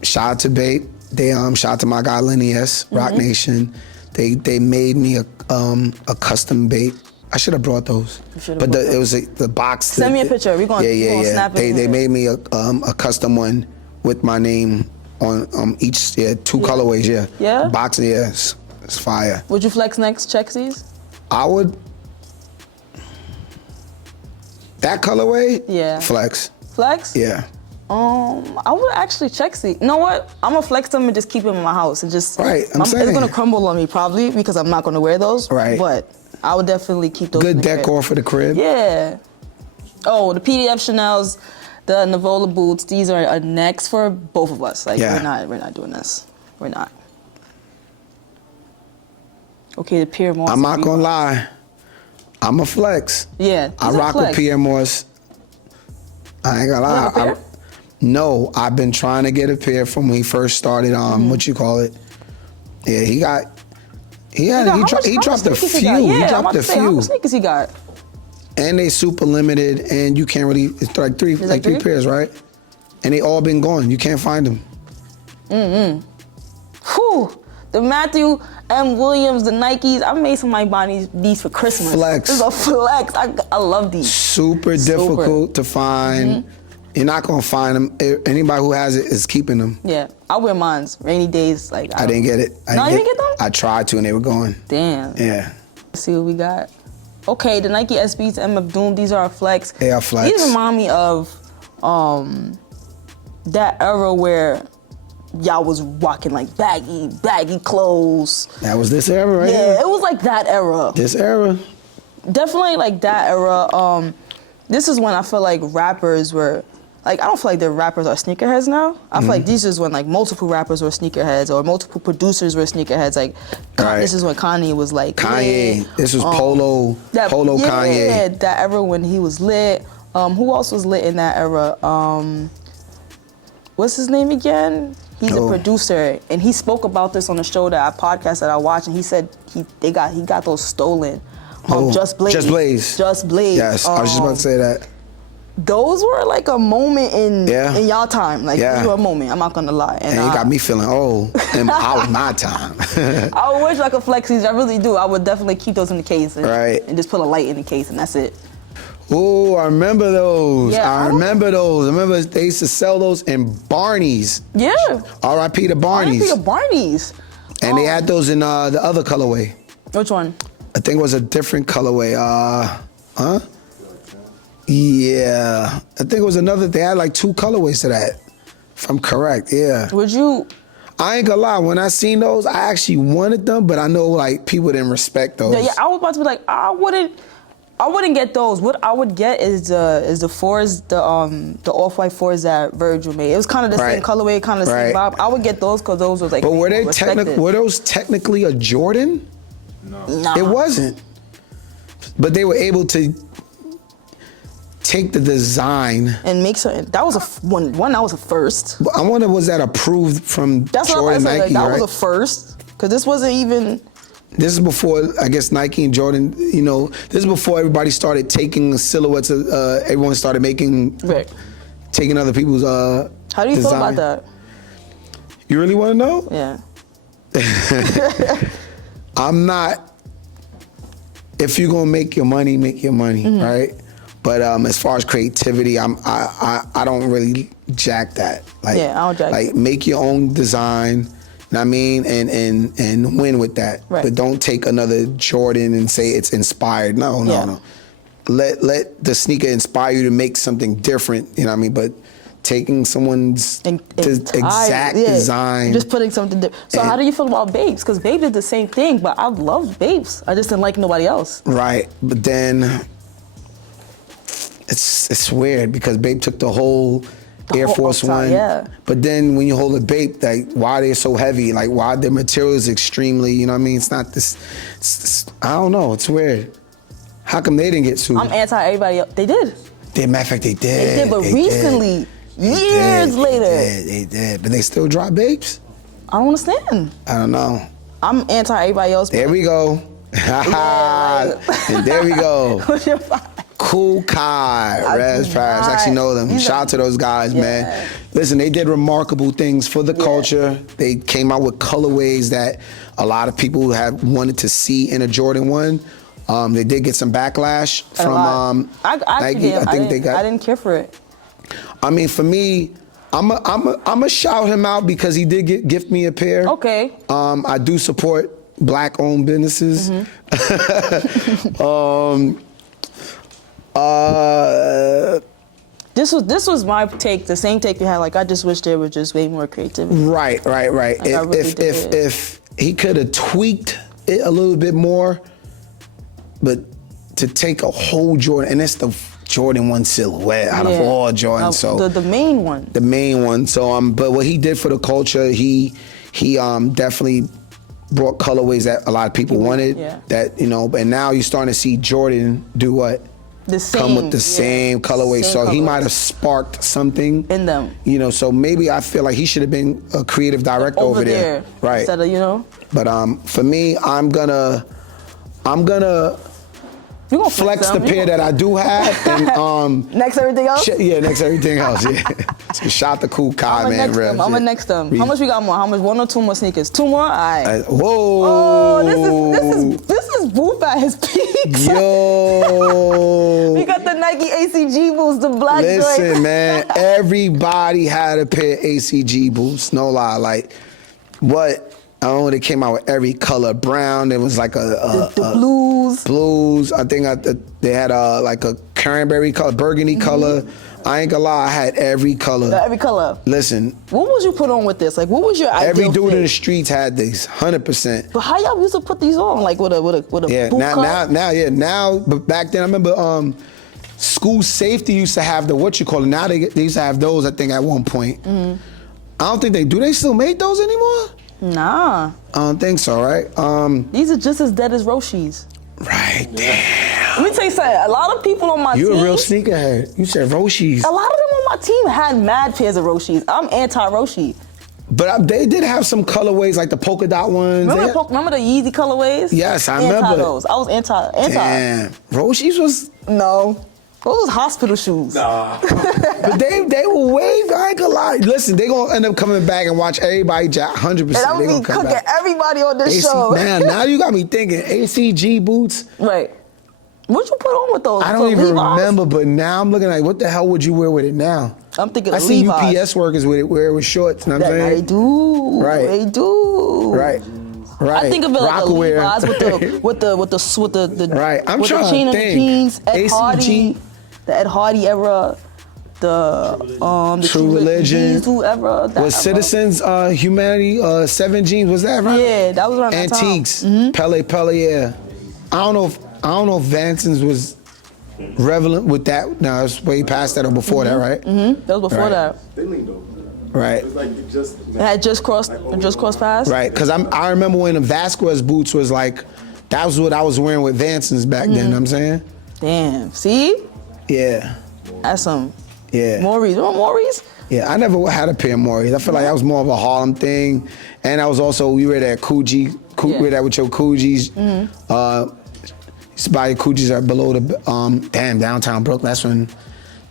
Shout out to Babe. They shout out to my guy Lenny S. Rock Nation. They made me a custom Babe. I should have brought those. But it was the box. Send me a picture. We're gonna snap it. They made me a custom one with my name on each two colorways. Yeah. Yeah. Box. Yeah. It's fire. Would you flex next? Check these. I would. That colorway. Yeah. Flex. Flex. Yeah. I would actually check these. You know what? I'm gonna flex them and just keep them in my house and just. Right. It's gonna crumble on me probably because I'm not gonna wear those. Right. But I would definitely keep those. Good in the decor crib. for the crib. Yeah. Oh, the PDF Chanel's, the Navola boots. These are next for both of us. Like we're not doing this. We're not. Okay, the Pierre Morse. I'm not gonna lie. I'm a flex. Yeah. I rock with Pierre Morse. I ain't gonna lie. No, I've been trying to get a pair from when he first started. What you call it? Yeah, he dropped a few. Yeah, he dropped a few. How much sneakers he got? And they super limited, and you can't really. It's like three pairs, right? And they all been gone. You can't find them. Whew. The Matthew M. Williams, the Nikes. I made somebody buy these for Christmas. Flex. This is a flex. I love these. Super difficult to find. You're not gonna find them. Anybody who has it is keeping them. Yeah, I wear mines. Rainy days, like I didn't get it. You didn't get them? I tried to, and they were gone. Damn. Yeah. Let's see what we got. Okay, the Nike SBs MF Doom. These are a flex. They are flex. These remind me of that era where y'all was rocking like baggy clothes. That was this era, right? Yeah, it was like that era. This era. Definitely like that era. This is when I feel like rappers were. Like, I don't feel like the rappers are sneakerheads now. I feel like this is when, like, multiple rappers were sneakerheads or multiple producers were sneakerheads. Like, this is when Kanye was, like, Kanye. lit. This was Polo Kanye. Yeah, that era when he was lit. Who else was lit in that era? What's his name again? He's a producer, and he spoke about this on the show that podcast that I watched, and he said he got those stolen. Just Blaze. Just Blaze. Just Blaze. Yes, I was just about to say that. Those were like a moment in y'all time. Like, these were a moment, I'm not gonna lie. And you got me feeling old in my time. I wish I could flex these, I really do. I would definitely keep those in the case and just put a light in the case and that's it. Oh, I remember those. Yeah, I remember those. I remember they used to sell those in Barney's. Yeah. R.I.P. to Barney's. R.I.P. to Barney's. And they had those in the other colorway. Which one? I think it was a different colorway. Yeah, I think it was another. They had like two colorways to that, if I'm correct. Yeah. Would you? I ain't gonna lie. When I seen those, I actually wanted them, but I know like people didn't respect those. Yeah, I was about to be like, I wouldn't get those. What I would get is the fours, the off-white fours that Virgil made. It was kind of the same colorway, kind of the same vibe. I would get those because those was like. But were those technically a Jordan? No. It wasn't. But they were able to take the design and make certain. That was one that was a first. I wonder, was that approved from Jordan, Nike? Like, that was a first because this wasn't even. This is before, I guess, Nike and Jordan. You know, this is before everybody started taking silhouettes. Everyone started taking other people's. How do you feel about that? You really want to know? Yeah. I'm not. If you're gonna make your money, right? But as far as creativity, I don't really jack that. Like, yeah, I don't jack like it. Make your own design. You know what I mean, and win with that. Right. But don't take another Jordan and say it's inspired. No. Let the sneaker inspire you to make something different. You know what I mean? But taking someone's exact design, just putting something different. So how do you feel about Babes? Because Babes did the same thing, but I loved Babes. I just didn't like nobody else. Right, but then it's weird because Babe took the whole Air Force One. Yeah. But then when you hold a Babe, like why are they so heavy? Like why the material is extremely, you know what I mean? It's not this. I don't know. It's weird. How come they didn't get sued? I'm anti everybody else. They did. Matter of fact, they did. They did, but recently. Years later. They did. But they still drop Babes? I don't understand. I don't know. I'm anti everybody else. There we go. And there we go. What's your vibe? Cool Kai, Raz Paris. I actually know them. Shout out to those guys, man. Listen, they did remarkable things for the culture. They came out with colorways that a lot of people have wanted to see in a Jordan 1. They did get some backlash from Nike. I didn't care for it. I mean, for me, I'ma shout him out because he did gift me a pair. Okay. I do support black-owned businesses. This was my take, the same take you had. Like I just wish there was just way more creativity. Right. Like, If he could have tweaked it a little bit more, but to take a whole Jordan, and it's the Jordan 1 silhouette out of all Jordans. So the main one. The main one. So but what he did for the culture, he definitely brought colorways that a lot of people wanted. Yeah. That, you know, and now you're starting to see Jordan do what? Come with the same colorway. So he might have sparked something in them. You know, so maybe I feel like he should have been a creative director over there. Right. Instead of, you know. But for me, I'm gonna flex the pair that I do have. And, next everything else? Next everything else, So shout the Cool Kai, man. I'm gonna next them. How much we got more? How much? 1 or 2 more sneakers? 2 more? All right. Whoa. Oh, this is Boof at his peak. Yo. We got the Nike ACG boots, the black joints. Listen, man, everybody had a pair of ACG boots. No lie. Like, what? I don't know, they came out with every color. Brown, there was like the blues. Blues. I think they had like a cranberry color, burgundy color. I ain't gonna lie, I had every color. Every color. Listen. What would you put on with this? Like, what was your ideal Every dude fit? in the streets had these, 100%. But how y'all used to put these on? Like with a boot cut? Now, but back then I remember school safety used to have the now they used to have those, I think, at one point. I don't think they still make those anymore? Nah. I don't think so, right? These are just as dead as Roshi's. Right, damn. Let me tell you something. A lot of people on my team. You a real sneakerhead. You said Roshi's. A lot of them on my team had mad pairs of Roshi's. I'm anti-Roshi. But they did have some colorways, like the polka dot ones. Remember the Yeezy colorways? Yes, I remember those. I was anti. Damn. Roshi's was... No. Those hospital shoes. Nah. But they were way, I ain't gonna lie. Listen, they gonna end up coming back and watch everybody jack 100%. And I'm gonna be cooking everybody on this show. Now you got me thinking ACG boots. Right. What you put on with those? I don't even remember, but now I'm looking like, what the hell would you wear with it now? I'm thinking I see UPS workers wear it with shorts, you know what I'm saying? They do. Right. They do. Right. Right. I think of it like a Levi's with the right. I'm with trying the chain to on the think. jeans, Ed ACG. Hardy, the Ed Hardy era, the True Religion Jeezy era. Was Citizens Humanity 7 jeans? Was that right? Yeah, that was around that time. Antiques, Pele, yeah. I don't know if Vanson's was relevant with that. No, it's way past that or before that, right? That was before that. They leaned over. Right. It was like it had just crossed past. Right, because I remember when the Vasquez boots was like, that was what I was wearing with Vanson's back then. You know what I'm saying? Damn. See? Yeah. That's some. Yeah. Maurice. You want Maurice? Yeah, I never had a pair of Maurice. I feel like that was more of a Harlem thing, and I was also we were that Coogee. You were that with your Coogees. Used to buy your Coogees are below the downtown Brooklyn. That's when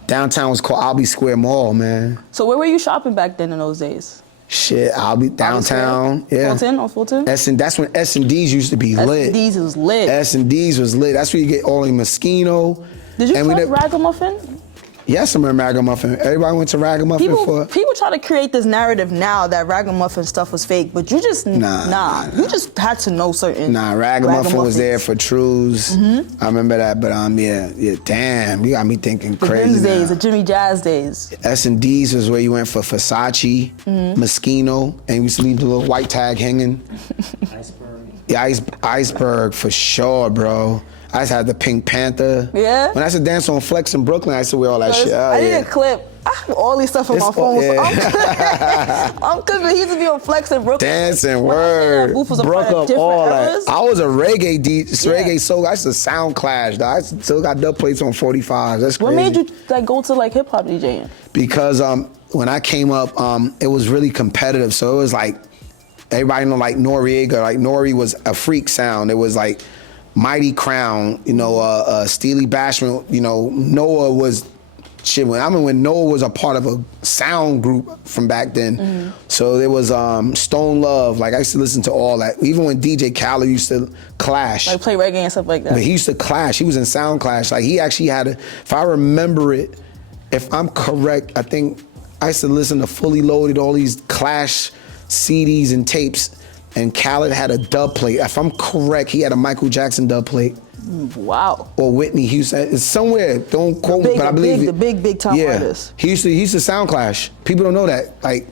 downtown was called Albee Square Mall, man. So where were you shopping back then in those days? Shit, I'll be downtown. Yeah. Fulton on Fulton? That's when S&D's used to be lit. S&D's was lit. S&D's was lit. That's where you get all the Moschino. Did you touch Ragamuffin? Yes, I remember Ragamuffin. Everybody went to Ragamuffin People try to create this narrative now that Ragamuffin stuff was fake, but you just nah. You just had to know certain. Ragamuffin was there for trues. Mm-hmm. I remember that, but yeah. Damn, you got me thinking crazy. The days, the Jimmy Jazz days. S&D's was where you went for Versace, Moschino, and you used to leave the little white tag hanging. Iceberg. Yeah, Iceberg for sure, bro. I just had the Pink Panther. Yeah. When I used to dance on Flex in Brooklyn, I used to wear all that shit. I need a clip. I have all these stuff on my phone. Yeah. I'm clipping. He used to be on Flex in Brooklyn. Dancing, word. Boof was a part of different eras. I was a reggae reggae soul. I used to sound clash. I still got dub plates on 45s. That's crazy. What made you go to hip hop DJing? Because when I came up, it was really competitive. So it was like everybody know Noriega. Nori was a freak sound. It was like Mighty Crown, Steely Bashman, Noah was shit. When Noah was a part of a sound group from back then. Mm-hmm. So there was Stone Love. I used to listen to all that. Even when DJ Khaled used to clash. Play reggae and stuff like that. But he used to clash. He was in Sound Clash. He actually had if I remember it, if I'm correct, I think I used to listen to Fully Loaded, all these Clash CDs and tapes. And Khaled had a dub plate. If I'm correct, he had a Michael Jackson dub plate. Wow. Or Whitney Houston. It's somewhere. Don't quote me, but I believe the big time artist. He used to sound clash. People don't know that.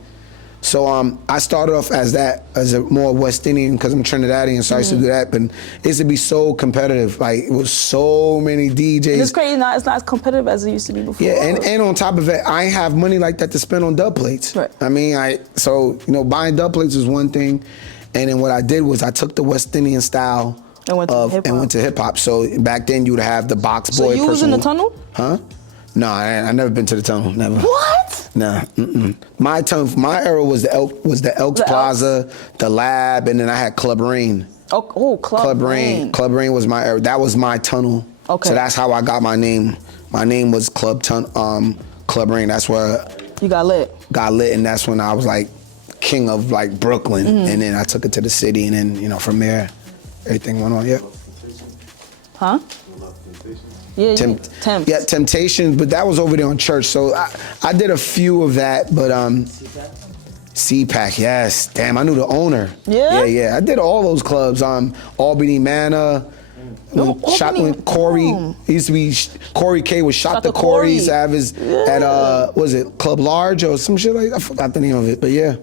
So I started off as a more West Indian because I'm Trinidadian, so I used to do that. But it used to be so competitive. It was so many DJs. It's crazy. It's not as competitive as it used to be before. Yeah, and on top of it, I ain't have money like that to spend on dub plates. Right. Buying dub plates was one thing. And then what I did was I took the West Indian style and went to hip hop. So back then you would have the box boy. So you was in the tunnel? Huh? No, I never been to the tunnel. Never. What? Nah. My era was the Elks Plaza, the Lab, and then I had Club Rain. Oh, Club Rain. Club Rain was my era. That was my tunnel. Okay. So that's how I got my name. My name was Club Rain. That's where you got lit. And that's when I was king of Brooklyn, and then I took it to the city, and then from there, everything went on. Yeah. Huh? Yeah. Temptations, but that was over there on Church. So I did a few of that, but CPAC, yes. Damn, I knew the owner. Yeah. Yeah. I did all those clubs. Albany Manor. When Corey, he used to be Corey K was shot the Corey Savage at was it Club Large or some shit I forgot the name of it, but yeah.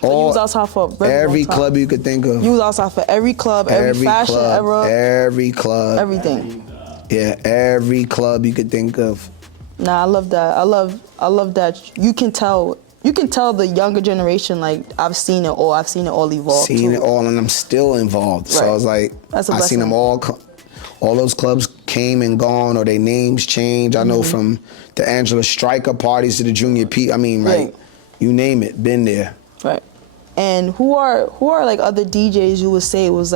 So you was outside for every club you could think of. You was outside for every club, every fashion era. Every club. Everything. Yeah, every club you could think of. Nah, I love that. I love that you can tell the younger generation I've seen it all. I've seen it all evolve. Seen it all, and I'm still involved. Right. So I was I seen them all. All those clubs came and gone, or their names changed. I know from the Angela Stryker parties to the Junior P. You name it, been there. Right. And who are other DJs you would say was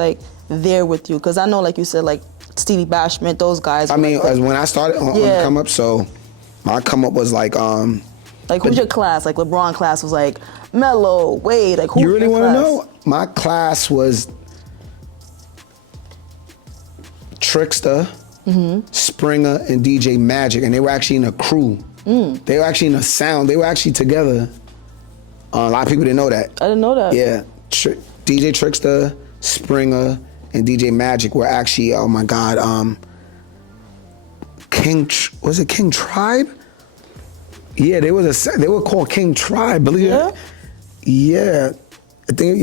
there with you? Because I know, you said, Stevie Bashment, those guys. When I started on the come up, so my come up was who's your class? LeBron class was Mello, Wade. Who? You really want to know? My class was Trickster, Springer, and DJ Magic, and they were actually in a crew. They were actually in a sound. They were actually together. A lot of people didn't know that. I didn't know that. Yeah, DJ Trickster, Springer, and DJ Magic were actually, oh my God, was it King Tribe? Yeah, they were called King Tribe, believe it? Yeah. I think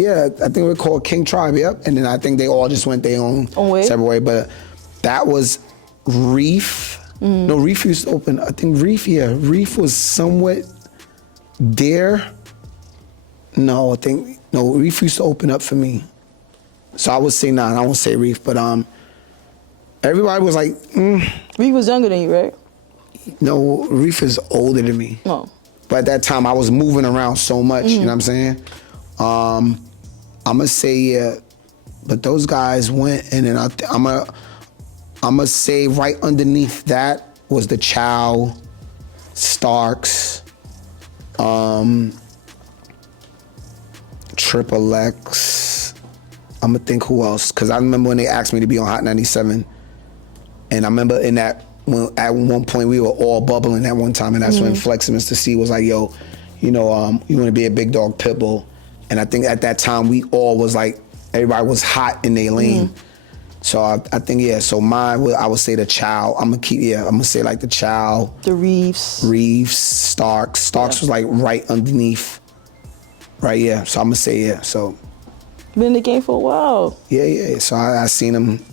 we were called King Tribe, yep. And then I think they all just went their own separate way. But that was Reef. No, Reef used to open, I think Reef was somewhat there. No, Reef used to open up for me. So I would say I won't say Reef, but everybody was Reef was younger than you, right? No, Reef is older than me. Oh. But at that time, I was moving around so much, you know what I'm saying? I'm gonna say but those guys went, and then I'm gonna say right underneath that was the Chow, Starks, Triple X. I'm gonna think who else, because I remember when they asked me to be on Hot 97, and I remember at one point we were all bubbling at one time, and that's when Flex and Mr. C was like, yo, you want to be a big dog Pitbull. And I think at that time we all was like, everybody was hot in their lane. So I think, yeah, so mine, I would say the Chow. I'm gonna say like the Chow. The Reeves, Starks. Starks was like right underneath. Right, yeah, so I'm gonna say, yeah, so. Been in the game for a while. Yeah, so I seen them,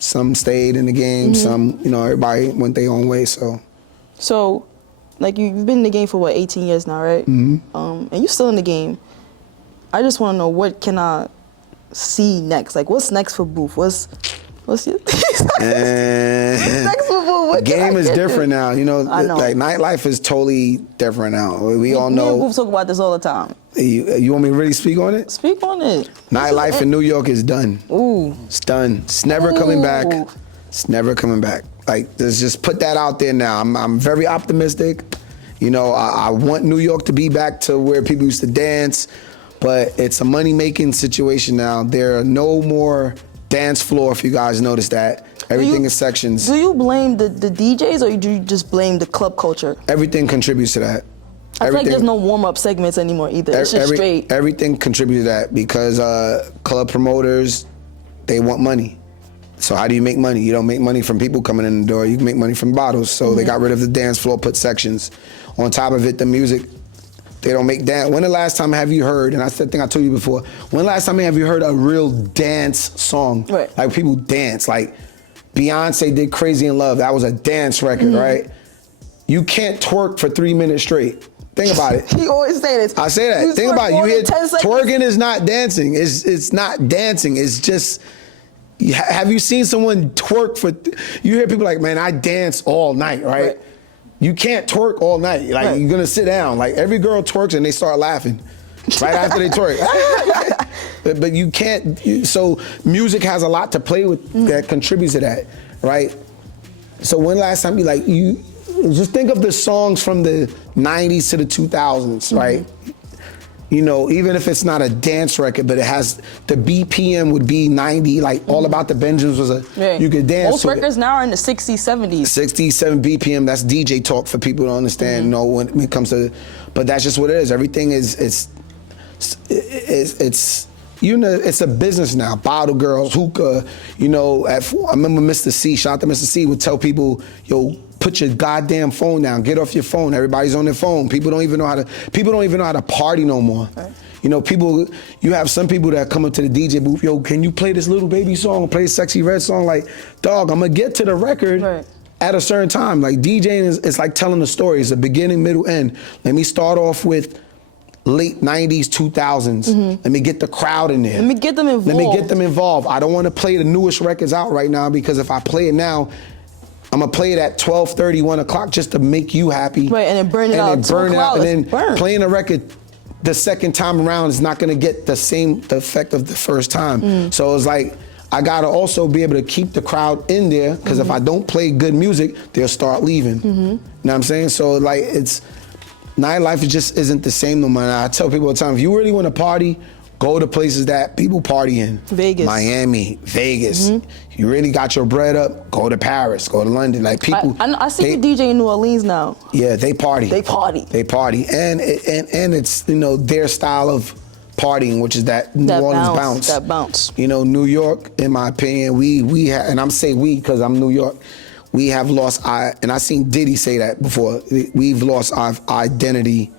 some stayed in the game, some, everybody went their own way, so. So, like you've been in the game for 18 years now, right? And you're still in the game. I just want to know, what can I see next? Like, what's next for Boof? What's your what's next for Boof? What game is different now, I know. Like nightlife is totally different now. We all know. Me and Boof talk about this all the time. You want me to really speak on it? Speak on it. Nightlife in New York is done. Ooh. It's done. It's never coming back. It's never coming back. Like, let's just put that out there now. I'm very optimistic. I want New York to be back to where people used to dance, but it's a money-making situation now. There are no more dance floor, if you guys notice that. Everything is sections. Do you blame the DJs, or do you just blame the club culture? Everything contributes to that. I feel like there's no warm-up segments anymore either. It's just straight. Everything contributes to that because club promoters, they want money. So how do you make money? You don't make money from people coming in the door. You can make money from bottles. So they got rid of the dance floor, put sections. On top of it, the music, they don't make dance. When the last time have you heard, and I think I told you before, when the last time have you heard a real dance song? Right. Like people dance. Like Beyonce did Crazy in Love. That was a dance record, right? You can't twerk for 3 minutes straight. Think about it. You always say this. I say that. You Think about it. You hear 10 seconds. twerking is not dancing. It's not dancing. It's just. Have you seen someone twerk for? You hear people like, man, I dance all night, right? You can't twerk all night. Like you're gonna sit down. Like every girl twerks and they start laughing right after they twerk. But you can't. So music has a lot to play with that contributes to that, right? So when last time you just think of the songs from the 90s to the 2000s, right? Even if it's not a dance record, but it has, the BPM would be 90, like All About the Benjamins was you could dance Most to records it. now are in the 60s, 70s. 67 BPM, that's DJ talk for people to understand, when it comes to, but that's just what it is. Everything it's a business now. Bottle girls, hookah, I remember Mr. C, shout out to Mr. C, would tell people, yo, put your goddamn phone down. Get off your phone. Everybody's on their phone. People don't even know how to party no more. Right. You have some people that come up to the DJ booth, yo, can you play this Little Baby song, play a Sexy Red song? Like, dog, I'm gonna get to the record at a certain time. Like DJing is like telling a story. It's a beginning, middle, end. Let me start off with late 90s, 2000s. Let me get the crowd in there. Let me get them involved. I don't want to play the newest records out right now because if I play it now, I'm gonna play it at 12:30, 1 o'clock just to make you happy. Right, and then burn it out. And then playing a record the second time around is not gonna get the effect of the first time. So it's like, I gotta also be able to keep the crowd in there because if I don't play good music, they'll start leaving. You know what I'm saying? So like, nightlife just isn't the same no more. And I tell people all the time, if you really wanna party, go to places that people party in. Vegas. Miami, Vegas. You really got your bread up, go to Paris, go to London. Like people. I see you DJ in New Orleans now. Yeah, they party. They party. And it's, their style of partying, which is that New Orleans bounce. That bounce. New York, in my opinion, we have, and I'm saying we because I'm New York, we have lost, and I seen Diddy say that before, we've lost our identity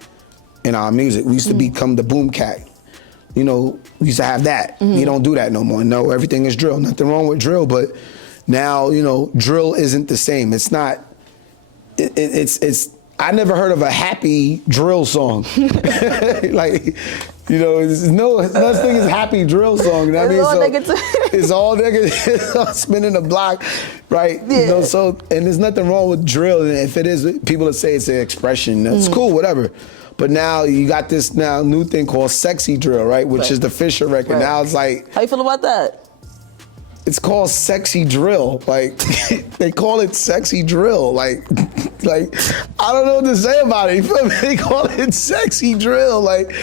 in our music. We used to become the boom cat. We used to have that. We don't do that no more. No, everything is drill. Nothing wrong with drill, but now, drill isn't the same. It's not, it's I never heard of a happy drill song. Like, there's no such thing as happy drill song. You know what I mean? All negative. It's all negative. It's all spinning the block, right? Yeah. And there's nothing wrong with drill. And if it is, people that say it's an expression. That's cool, whatever. But now you got this new thing called sexy drill, right? Which is the Fisher record. Right. Now it's like, how you feel about that? It's called sexy drill. Like they call it sexy drill. Like I don't know what to say about it. You feel me? They call it sexy drill. Like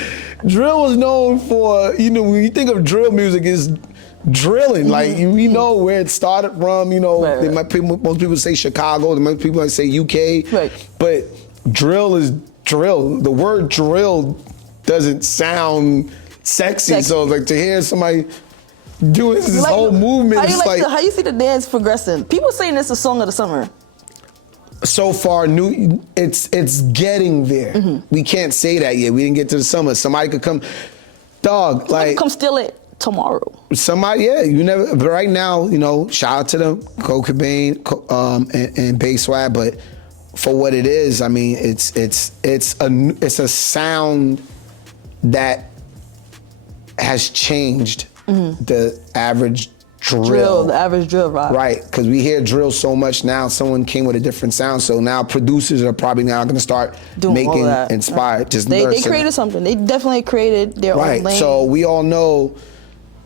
drill was known for, you know, when you think of drill music, it's drilling. Like, we know where it started from, you know. Most people say Chicago, most people might say UK. Right. But drill is drill. The word drill doesn't sound sexy. So like to hear somebody doing this like, whole movement, how you see the dance progressing? People saying it's the song of the summer. So far, it's getting there. We can't say that yet. We didn't get to the summer. Somebody could come, dog. Somebody come steal it tomorrow. Somebody, yeah. You never. But right now, you know, shout out to them, Cole Cobain, and Bass Swag. But for what it is, I mean, it's a sound that has changed the average drill. The average drill, right? Because we hear drill so much now. Someone came with a different sound, so now producers are probably now going to start making inspired. Just they created something. They definitely created their own lane. So we all know.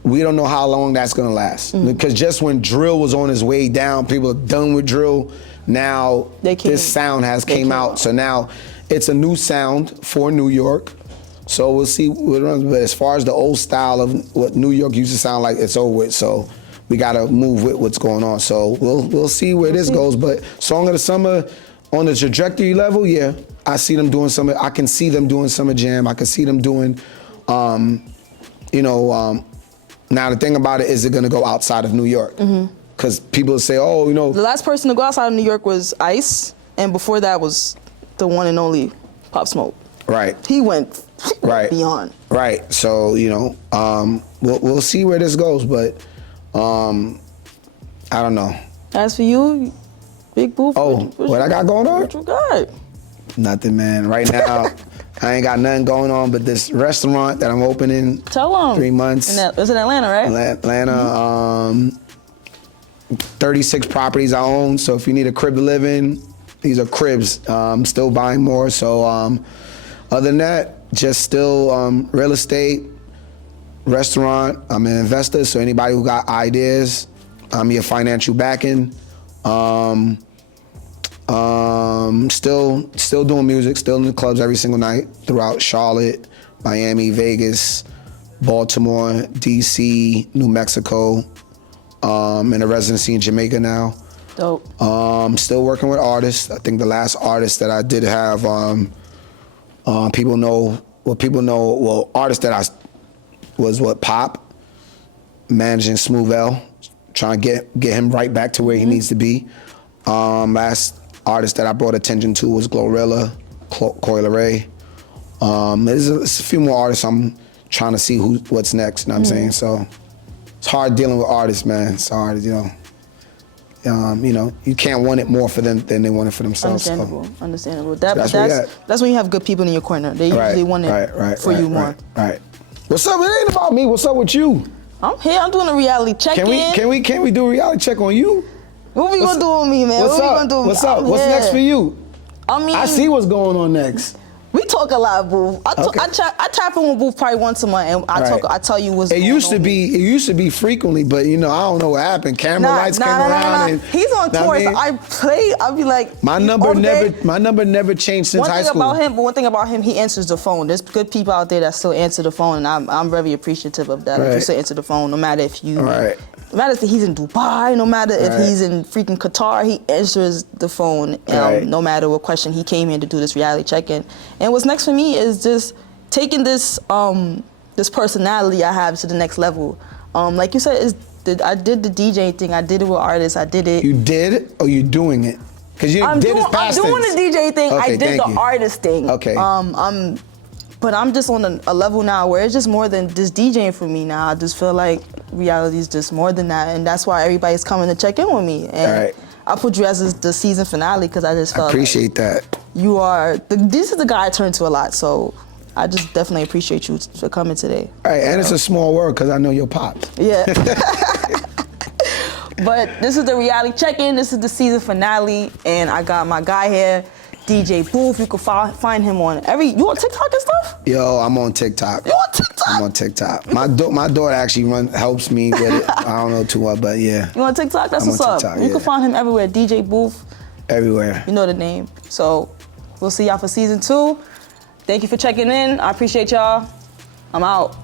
We don't know how long that's going to last. Because just when drill was on its way down, people are done with drill. Now this sound has came out. So now it's a new sound for New York. So we'll see what runs. But as far as the old style of what New York used to sound like, it's over with. So we got to move with what's going on. So we'll see where this goes. But Song of the Summer, on the trajectory level, yeah, I see them doing some. I can see them doing Summer Jam. I can see them doing, now the thing about it is it going to go outside of New York. Because people say, oh, you know. The last person to go outside of New York was Ice. And before that was the one and only Pop Smoke. Right. He went beyond. Right. So, you know, we'll see where this goes, but I don't know. As for you, Big Boof, what I got going on? What you got? Nothing, man. Right now, I ain't got nothing going on but this restaurant that I'm opening. Tell them. 3 months. It's in Atlanta, right? Atlanta. 36 properties I own, so if you need a crib to live in, these are cribs. I'm still buying more, so other than that, just still real estate, restaurant. I'm an investor, so anybody who got ideas, I'm your financial backing. Still doing music, still in the clubs every single night throughout Charlotte, Miami, Vegas, Baltimore, DC, New Mexico, in a residency in Jamaica now. Dope. Still working with artists. I think the last artist that I did have, artist that I was Pop, managing Smooth L, trying to get him right back to where he needs to be. Last artist that I brought attention to was Glorilla, Coil Ray. There's a few more artists I'm trying to see what's next, you know what I'm saying? So it's hard dealing with artists, man. It's hard, you know. You can't want it more for them than they want it for themselves. Understandable. That's when you have good people in your corner. They usually want it for you more. Right. What's up? It ain't about me. What's up with you? I'm here. I'm doing a reality check-in. Can we do a reality check on you? What we gonna do with me, man? What's up? What's next for you? I see what's going on next. We talk a lot, Boof. I tap in with Boof probably once a month, and I tell you what's going on. It used to be frequently, but I don't know what happened. Lights came around. And, he's on tour, so I'll be like, my number never changed since high school. One thing about him, he answers the phone. There's good people out there that still answer the phone, and I'm very appreciative of that. If you still answer the phone, no matter if you. No matter if he's in Dubai, no matter if he's in freaking Qatar, he answers the phone. No matter what question, he came here to do this reality check-in. And what's next for me is just taking this this personality I have to the next level. Like you said, I did the DJ thing. I did it with artists. I did it. You did it, or you doing it? Because I'm doing the DJ thing. Okay, I did the artist thing. Okay. But I'm just on a level now where it's just more than just DJing for me now. I just feel like reality is just more than that, and that's why everybody's coming to check in with me. And I put you as the season finale because I just felt appreciate that. You are this is the guy I turn to a lot, so I just definitely appreciate you for coming today. All right, and it's a small world because I know your pops. Yeah. But this is the reality check-in. This is the season finale, and I got my guy here, DJ Boof. You can find him on you on TikTok and stuff? Yo, I'm on TikTok. You on TikTok? I'm on TikTok. My daughter actually helps me with it. I don't know too well, but yeah. You on TikTok? That's what's up. You can find him everywhere. DJ Boof. Everywhere. You know the name. So we'll see y'all for season 2. Thank you for checking in. I appreciate y'all. I'm out.